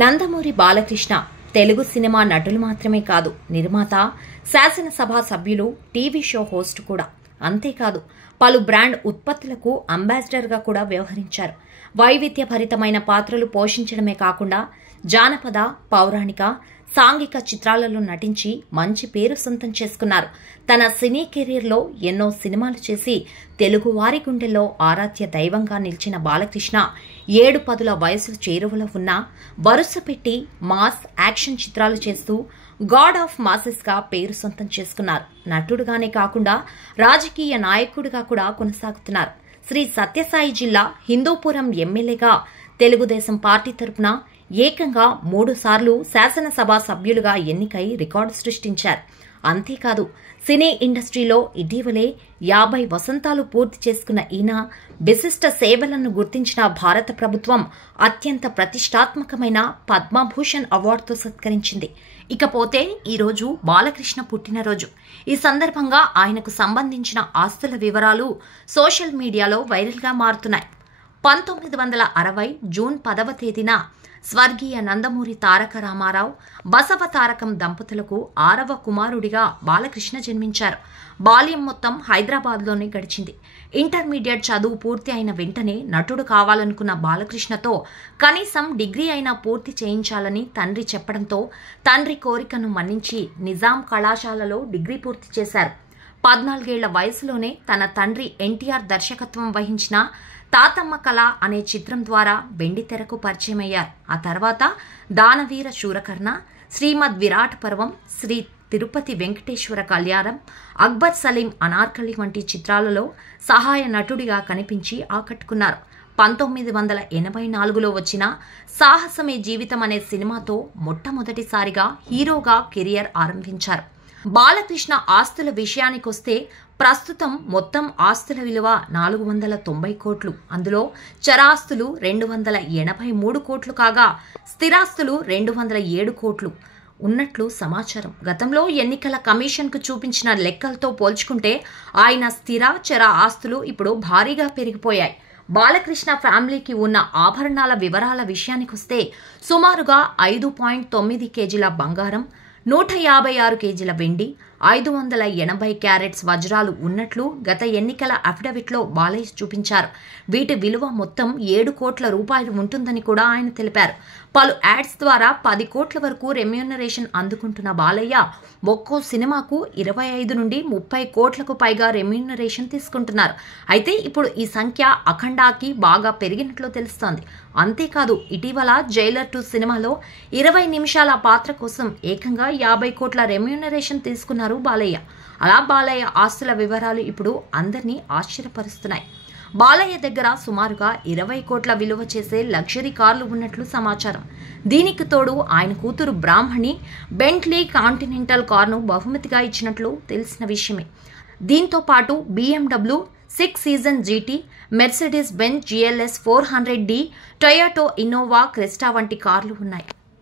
Nandamuri Balakrishna Telugu cinema నటులు మాత్రమే కాదు, నిర్మాత, శాసనసభ సభ్యులు, టీవీ షో హోస్ట్ కూడా. అంతేకాదు పలు బ్రాండ్ ఉత్పత్తులకు అంబాసిడర్గా కూడా వ్యవహరించారు. వైవిధ్యభరితమైన పాత్రలు పోషించడమే కాకుండా జానపద, పౌరాణిక, సాంఘిక చిత్రాలలో నటించి మంచి పేరు సొంతం చేసుకున్నారు. తన సినీ కెరీర్లో ఎన్నో సినిమాలు చేసి తెలుగువారి గుండెల్లో ఆరాధ్య దైవంగా నిలిచిన బాలకృష్ణ 7-10 వయసు చేరువలో ఉన్న వరుస పెట్టి మాస్, యాక్షన్ చిత్రాలు చేస్తూ గాడ్ ఆఫ్ మాసెస్ గా పేరు సొంతం చేసుకున్నారు. నటుడుగానే కాకుండా రాజకీయ నాయకుడిగా కూడా కొనసాగుతున్నారు. శ్రీ సత్యసాయి జిల్లా హిందూపురం ఎమ్మెల్యేగా తెలుగుదేశం పార్టీ తరపున ఏకంగా 3 సార్లు శాసనసభ సభ్యులుగా ఎన్నికై రికార్డు సృష్టించారు. అంతేకాదు సినీ ఇండస్ట్రీలో ఇటీవలే 50 వసంతాలు పూర్తి చేసుకున్న ఈయన విశిష్ట సేవలను గుర్తించిన భారత ప్రభుత్వం అత్యంత ప్రతిష్టాత్మకమైన పద్మభూషణ్ అవార్డుతో సత్కరించింది. ఇకపోతే ఈరోజు బాలకృష్ణ పుట్టినరోజు. ఈ సందర్భంగా ఆయనకు సంబంధించిన ఆస్తుల వివరాలు సోషల్ మీడియాలో వైరల్గా మారుతున్నాయి. 1960 జూన్ 10వ తేదీన స్వర్గీయ నందమూరి తారక రామారావు, బసవ తారకం దంపతులకు 6వ కుమారుడిగా బాలకృష్ణ జన్మించారు. బాల్యం మొత్తం హైదరాబాద్లోనే గడిచింది. ఇంటర్మీడియట్ చదువు పూర్తి అయిన వెంటనే నటుడు కావాలనుకున్న బాలకృష్ణతో కనీసం డిగ్రీ అయినా పూర్తి చేయించాలని తండ్రి చెప్పడంతో తండ్రి కోరికను మన్నించి నిజాం కళాశాలలో డిగ్రీ పూర్తి చేశారు. 14 ఏళ్ల వయసులోనే తన తండ్రి ఎన్టీఆర్ దర్శకత్వం వహించిన తాతమ్మ కళ అనే చిత్రం ద్వారా వెండితెరకు పరిచయమయ్యారు. ఆ తర్వాత దానవీర శూరకర్ణ, శ్రీమద్ విరాట్ పర్వం, శ్రీ తిరుపతి వెంకటేశ్వర కళ్యాణం, అక్బర్ సలీం అనార్కలి వంటి చిత్రాలలో సహాయ నటుడిగా కనిపించి ఆకట్టుకున్నారు. 1984లో వచ్చిన సాహసమే జీవితం అనే సినిమాతో మొట్టమొదటిసారిగా హీరోగా కెరియర్ ఆరంభించారు. బాలకృష్ణ ఆస్తుల విషయానికొస్తే ప్రస్తుతం మొత్తం ఆస్తుల విలువ 490 కోట్లు. అందులో చరాస్తులు 283 కోట్లు కాగా స్థిరాస్తులు 207 కోట్లు ఉన్నట్లు సమాచారం. గతంలో ఎన్నికల కమిషన్కు చూపించిన లెక్కలతో పోల్చుకుంటే ఆయన స్థిర, చర ఆస్తులు ఇప్పుడు భారీగా పెరిగిపోయాయి. బాలకృష్ణ ఫ్యామిలీకి ఉన్న ఆభరణాల వివరాల విషయానికొస్తే సుమారుగా 5.9 కేజీల బంగారం, 156 కేజీల వెండి, 580 క్యారెట్స్ వజ్రాలు ఉన్నట్లు గత ఎన్నికల అఫిడవిట్లో బాలయ్య చూపించారు. వీటి విలువ మొత్తం 7 కోట్ల రూపాయలు ఉంటుందని కూడా ఆయన తెలిపారు. పలు యాడ్స్ ద్వారా 10 కోట్ల వరకు రెమ్యూనరేషన్ అందుకుంటున్న బాలయ్య ఒక్కో సినిమాకు 25 నుండి 30 కోట్లకు పైగా రెమ్యూనరేషన్ తీసుకుంటున్నారు. అయితే ఇప్పుడు ఈ సంఖ్య అఖండాకి బాగా పెరిగినట్లు తెలుస్తోంది. అంతేకాదు ఇటీవల జైలర్ 2 సినిమాలో 20 నిమిషాల పాత్ర కోసం ఏకంగా 50 కోట్ల రెమ్యూనరేషన్ తీసుకున్నారు బాలయ్య. అలా బాలయ్య ఆస్తుల వివరాలు ఇప్పుడు అందరినీ ఆశ్చర్యపరుస్తున్నాయి. బాలయ్య దగ్గర సుమారుగా 20 కోట్ల విలువ చేసే లగ్జరీ కార్లు ఉన్నట్లు సమాచారం. దీనికి తోడు ఆయన కూతురు బ్రాహ్మణి బెంట్లీ కాంటినెంటల్ కారును బహుమతిగా ఇచ్చినట్లు తెలిసిన విషయమే. దీంతో పాటు BMW 6 season GT, Mercedes Benz GLS 400D, Toyota Innova Cresta వంటి కార్లు ఉన్నాయి.